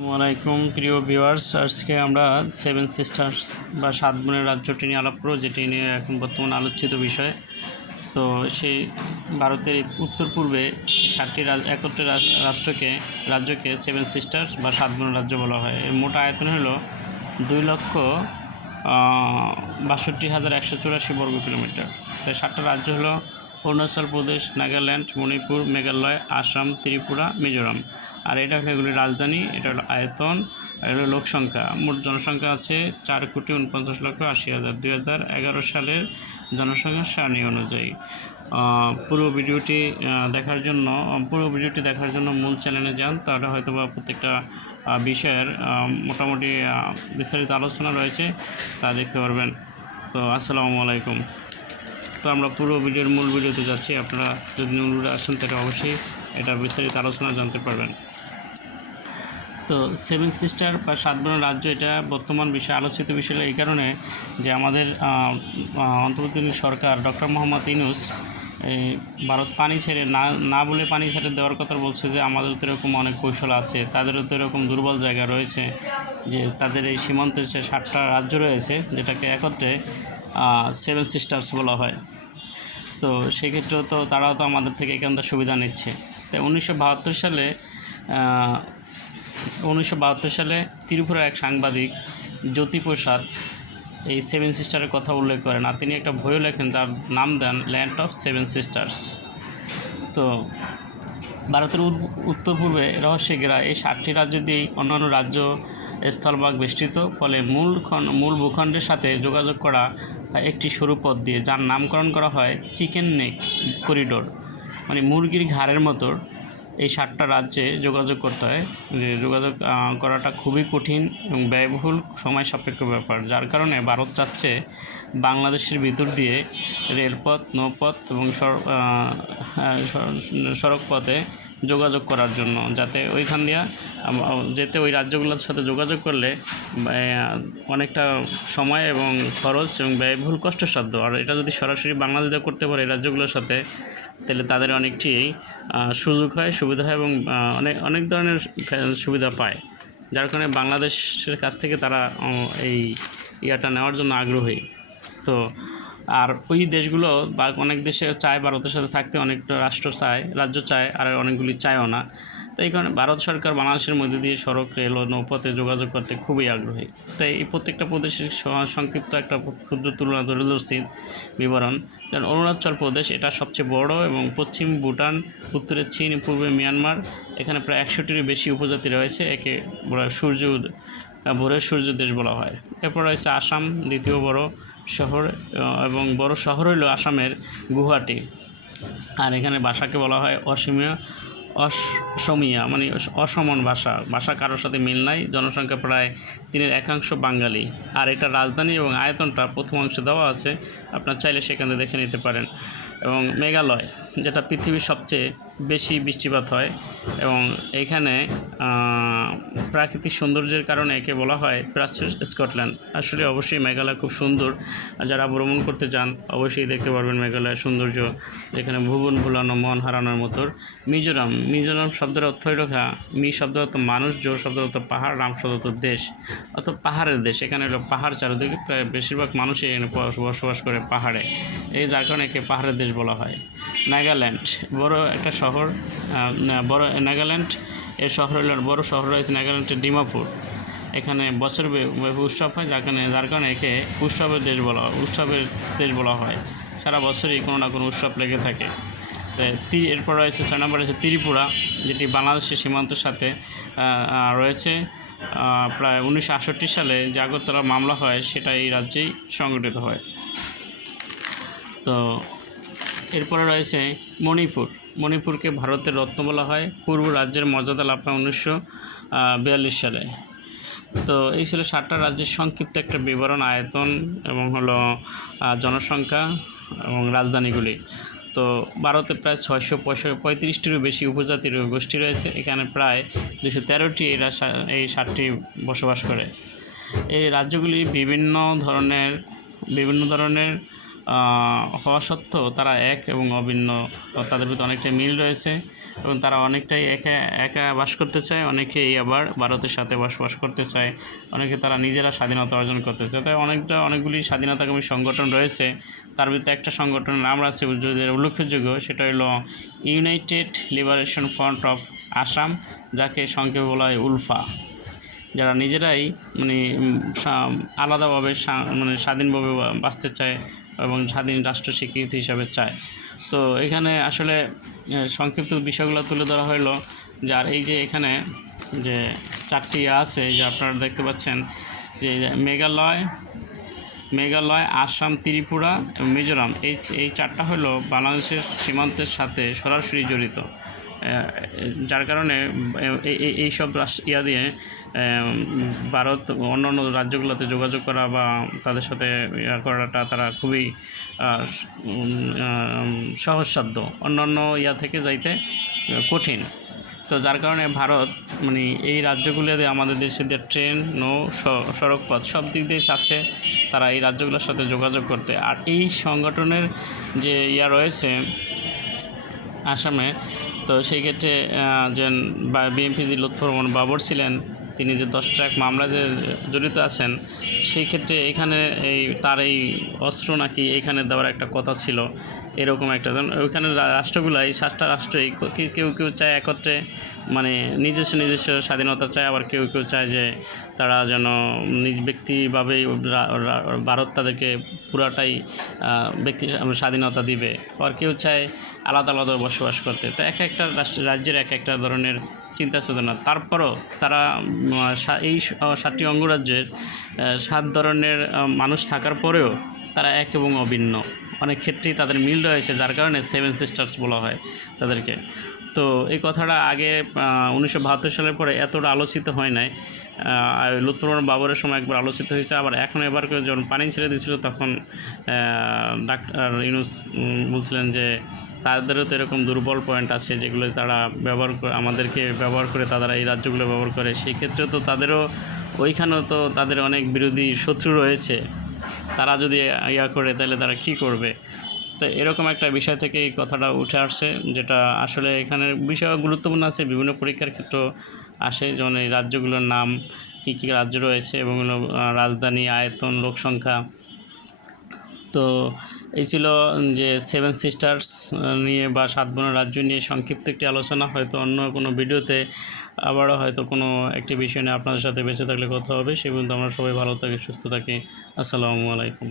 আসসালামাইকুম প্রিয় ভিউয়ার্স। আজকে আমরা সেভেন সিস্টার্স বা সাত বোনের রাজ্যটি নিয়ে আলাপ করব, যেটি নিয়ে এখন বর্তমান আলোচিত বিষয়। তো সেই ভারতের উত্তর পূর্বে সাতটি একত্রে রাষ্ট্রকে, রাজ্যকে সেভেন সিস্টার্স বা সাত বোনের রাজ্য বলা হয়। এর মোট আয়তন হলো দুই লক্ষ বাষট্টি হাজার একশো চুরাশি বর্গ কিলোমিটার। তাই সাতটা রাজ্য হলো অরুণাচল প্রদেশ, নাগাল্যান্ড, মণিপুর, মেঘালয়, আসাম, ত্রিপুরা, মিজোরাম। আর এটা হলো এগুলির রাজধানী, এটা হলো আয়তন, আর হলো লোক সংখ্যা। মোট জনসংখ্যা আছে চার কোটি উনপঞ্চাশ লক্ষ আশি হাজার দুই হাজার এগারো সালের জনসংখ্যা সারণী অনুযায়ী। পুরো ভিডিওটি দেখার জন্য পুরো ভিডিওটি দেখার জন্য মূল চ্যানেলে যান, তাহলে হয়তো বা প্রত্যেকটা বিষয়ের মোটামুটি বিস্তারিত আলোচনা রয়েছে, তা দেখতে পারবেন। তো আসসালামু আলাইকুম। তো আমরা পুরো ভিডিওর মূল ভিডিওতে যাচ্ছি, আপনারা যদি মূল আসেন তাহলে অবশ্যই এটা বিস্তারিত আলোচনা জানতে পারবেন। তো সেভেন সিস্টার বা সাত বোনের রাজ্য এটা বর্তমান বিষয়ে আলোচিত বিষয় এই কারণে যে আমাদের অন্তর্বর্তীকালীন সরকার ডক্টর মোহাম্মদ ইনুস এই ভারত পানি ছেড়ে না না বলে পানি ছেড়ে দেওয়ার কথা বলছে যে আমাদের তো এরকম অনেক কৌশল আছে, তাদেরও তো এরকম দুর্বল জায়গা রয়েছে, যে তাদের এই সীমান্তের যে সাতটা রাজ্য রয়েছে যেটাকে একত্রে সেভেন সিস্টার্স বলা হয়। তো সেক্ষেত্রেও তো তারাও তো আমাদের থেকে এখানটা সুবিধা নিচ্ছে। তাই উনিশশো বাহাত্তর সালে উনিশশো বাহাত্তর সালে ত্রিপুরার এক সাংবাদিক, জ্যোতিপ্রসাদ, এই সেভেন সিস্টারের কথা উল্লেখ করেন আর তিনি একটা বইও লেখেন, যার নাম দেন ল্যান্ড অফ সেভেন সিস্টার্স। তো ভারতের উত- উত্তর পূর্বে রহস্যে এই সাতটি রাজ্য দিয়েই অন্যান্য রাজ্য স্থলভাগ বেষ্টিত, ফলে মূল মূল ভূখণ্ডের সাথে যোগাযোগ করা একটি সরু পথ দিয়ে, যার নামকরণ করা হয় চিকেন নেক করিডোর মানে মুরগির ঘাড়ের মতো এই সাতটা রাজ্যে যোগাযোগ করতে হয়। যে যোগাযোগ করাটা খুবই কঠিন এবং ব্যয়বহুল সময় সাপেক্ষ ব্যাপার। যার কারণে ভারত চাচ্ছে বাংলাদেশের ভিতর দিয়ে রেলপথ নৌপথ এবং সড়- আহ, আহ, সড়ক পথে যোগাযোগ করার জন্য, যাতে ওইখান দিয়া যেতে ওই রাজ্যগুলোর সাথে যোগাযোগ করলে অনেকটা সময় এবং খরচ এবং ব্যয়বহুল কষ্টসাধ্য। আর এটা যদি সরাসরি বাংলাদেশে করতে পারে রাজ্যগুলোর সাথে, তাহলে তাদের অনেকটি সুযোগ হয়, সুবিধা হয় এবং অনেক অনেক ধরনের সুবিধা পায়। যার কারণে বাংলাদেশের কাছ থেকে তারা এই ইয়াটা নেওয়ার জন্য আগ্রহী। তো আর ওই দেশগুলো বা অনেক দেশে চায় ভারতের সাথে থাকতে অনেক রাষ্ট্র চায়, রাজ্য চায়, আর অনেকগুলি চায়ও না। তো এই কারণে ভারত সরকার বাংলাদেশের মধ্যে দিয়ে সড়ক, রেল ও নৌপথে যোগাযোগ করতে খুবই আগ্রহী। তাই এই প্রত্যেকটা প্রদেশের সংক্ষিপ্ত একটা ক্ষুদ্র তুলনা তুলে ধরছি বিবরণ। যেমন অরুণাচল প্রদেশ, এটা সবচেয়ে বড় এবং পশ্চিম ভুটান, উত্তরে চীন, পূর্বে মিয়ানমার, এখানে প্রায় একশোটিরও বেশি উপজাতি রয়েছে। একে সূর্য ভোরের সূর্য দেশ বলা হয়। এরপর রয়েছে আসাম, দ্বিতীয় বড় শহর এবং বড় শহর হইল আসামের গুয়াহাটি। আর এখানে ভাষাকে বলা হয় অসীমীয় অসমীয়া মানে অসমন ভাষা। ভাষা কারোর সাথে মিল নাই, জনসংখ্যা প্রায় তিনের একাংশ বাঙালি। আর এটা রাজধানী এবং আয়তনটা প্রথম অংশে দেওয়া আছে, আপনার চাইলে সেখানে দেখে নিতে পারেন। এবং মেঘালয়, যেটা পৃথিবীর সবচেয়ে বেশি বৃষ্টিপাত হয়। এবং এইখানে প্রাকৃতিক সৌন্দর্যের কারণে একে বলা হয় প্রাচ্য স্কটল্যান্ড। আসলে অবশ্যই মেঘালয় খুব সুন্দর। যারা ভ্রমণ করতে চান, অবশ্যই দেখতে পারবেন মেঘালয়ের সৌন্দর্য, যেখানে ভুবন ভুলানো, মন হারানোর মতো। মিজোরাম মিজোরাম শব্দের অর্থ রেখা মি শব্দ অর্থ মানুষ জো শব্দ অর্থ পাহাড়, রাম শব্দ অর্থ দেশ, অর্থাৎ পাহাড়ের দেশ। এখানে পাহাড়, চারিদিকে প্রায় বেশিরভাগ মানুষই এখানে বসবাস করে পাহাড়ে। এই যার কারণে একে পাহাড়ের দেশ বলা হয়। নাগাল্যান্ড, বড় একটা শহর বড়, নাগাল্যান্ড এর শহর হলো, বড় শহর রয়েছে নাগাল্যান্ডের ডিমাপুর। এখানে বছর উৎসব হয় কারণে, যার কারণে একে উৎসবের দেশ বলা হয় উৎসবের দেশ বলা হয়। সারা বছরই কোনো না কোনো উৎসব লেগে থাকে। এরপর রয়েছে, ছয় নম্বর রয়েছে ত্রিপুরা, যেটি বাংলাদেশের সীমান্তের সাথে রয়েছে। প্রায় উনিশশো আটষট্টি সালে যে আগরতলা মামলা হয়, সেটা এই রাজ্যেই সংগঠিত হয়। তো এরপরে রয়েছে মণিপুর। মণিপুরকে ভারতের রত্ন বলা হয়। পূর্ব রাজ্যের মর্যাদা লাভ পায় উনিশশো বিয়াল্লিশ সালে। তো এই ছিল সাতটা রাজ্যের সংক্ষিপ্ত একটা বিবরণ, আয়তন এবং হলো জনসংখ্যা এবং রাজধানীগুলি। তো ভারতে প্রায় ছয়শো পঁয়ত্রিশটিরও বেশি উপজাতির গোষ্ঠী রয়েছে। এখানে প্রায় দুশো তেরোটি এরা এই সাতটি বসবাস করে। এই রাজ্যগুলি বিভিন্ন ধরনের বিভিন্ন ধরনের হওয়া সত্ত্বেও তারা এক এবং অভিন্ন তাদের ভিতরে অনেকটাই মিল রয়েছে এবং তারা অনেকটাই একা একা বাস করতে চায়, অনেকেই আবার ভারতের সাথে বসবাস করতে চায়। অনেকে তারা নিজেরা স্বাধীনতা অর্জন করতে চায়। তাই অনেকটা, অনেকগুলি স্বাধীনতাকামী সংগঠন রয়েছে। তার ভিতরে একটা সংগঠনের নাম আছে উল্লেখযোগ্য, সেটা হলো United Liberation Front of Assam, যাকে সংক্ষেপে বলা হয় উলফা। যারা নিজেরাই মানে আলাদাভাবে মানে স্বাধীনভাবে বাঁচতে চায় এবং স্বাধীন রাষ্ট্র স্বীকৃতি হিসাবে চায়। তো এখানে আসলে সংক্ষিপ্ত বিষয়গুলো তুলে ধরা হলো যার এই যে এখানে যে চারটি আছে যে আপনারা দেখতে পাচ্ছেন যে মেঘালয় মেঘালয়, আসাম, ত্রিপুরা এবং মিজোরাম। এই এই চারটা হলো বাংলাদেশের সীমান্তের সাথে সরাসরি জড়িত। যার কারণে এই সব রাষ্ট্র, ইয়া দিয়ে ভারত অন্য অন্য রাজ্যগুলোতে যোগাযোগ করা বা তাদের সাথে ইয়া করাটা তারা খুবই সহজসাধ্য। অন্যান্য ইয়া থেকে যাইতে কঠিন। তো যার কারণে ভারত মানে এই রাজ্যগুলোতে আমাদের দেশে যে ট্রেন, নৌ, স- সড়ক পথ সব দিক দিয়ে চাচ্ছে তারা এই রাজ্যগুলোর সাথে যোগাযোগ করতে। আর এই সংগঠনের যে ইয়া রয়েছে আসামে, তো সেই ক্ষেত্রে যে বিএনপি যে লুৎফর বাবর ছিলেন তিনি যে দশ ট্রাক মামলা যে জড়িত আছেন, সেই ক্ষেত্রে এখানে এই তার এই অস্ত্র নাকি এখানে দেওয়ার একটা কথা ছিল, এরকম একটা। ওইখানে রা- রাষ্ট্রগুলাই, সাতটা রাষ্ট্রই কেউ কেউ চায় একত্রে মানে নিজস্ব নিজস্ব স্বাধীনতা চায়, আবার কেউ কেউ চায় যে তারা যেন নিজ ব্যক্তিভাবেই ভারত তাদেরকে পুরাটাই ব্যক্তি স্বাধীনতা দিবে। আবার কেউ চায় আলাদা আলাদা বসবাস করতে। তো এক একটা রাষ্ট্র, রাজ্যের এক একটা ধরনের চিন্তা চেতনা তারপরও তারা এই সাতটি অঙ্গরাজ্যের সাত ধরনের মানুষ থাকার পরেও তারা এক এবং অভিন্ন। অনেক ক্ষেত্রেই তাদের মিল রয়েছে, যার কারণে সেভেন সিস্টার্স বলা হয় তাদেরকে। তো এই কথাটা আগে উনিশশো বাহাত্তর সালের পরে এতটা আলোচিত হয় নাই। লুৎফর রহমান বাবরের সময় একবার আলোচিত হয়েছে, আবার এখন এবার যখন পানি ছেড়ে দিয়েছিল তখন ডাক্তার ইউনুস বলছিলেন যে তাদেরও তো এরকম দুর্বল পয়েন্ট আছে যেগুলো তারা ব্যবহার করে আমাদেরকে ব্যবহার করে তারা এই রাজ্যগুলো ব্যবহার করে। সেই ক্ষেত্রে তো তাদেরও ওইখানেও তো তাদের অনেক বিরোধী শত্রু রয়েছে। তারা যদি ইয়া করে, তাহলে তারা কি করবে? তো এরকম একটা বিষয় থেকে এই কথাটা উঠে আসছে, যেটা আসলে এখানে বিষয় গুরুত্বপূর্ণ আছে, বিভিন্ন পরীক্ষার ক্ষেত্র আসে, যেমন এই রাজ্যগুলোর নাম, কী কী রাজ্য রয়েছে এবং রাজধানী, আয়তন লোকসংখ্যা তো এই ছিল যে সেভেন সিস্টার্স নিয়ে বা সাত বোনের রাজ্য নিয়ে সংক্ষিপ্ত একটি আলোচনা। হয়তো অন্য কোনো ভিডিওতে আবারও হয়তো কোনো একটি বিষয় নিয়ে আপনাদের সাথে বেঁচে থাকলে কথা হবে। সে পর্যন্ত আমরা সবাই ভালো থাকি, সুস্থ থাকি। আসসালামু আলাইকুম।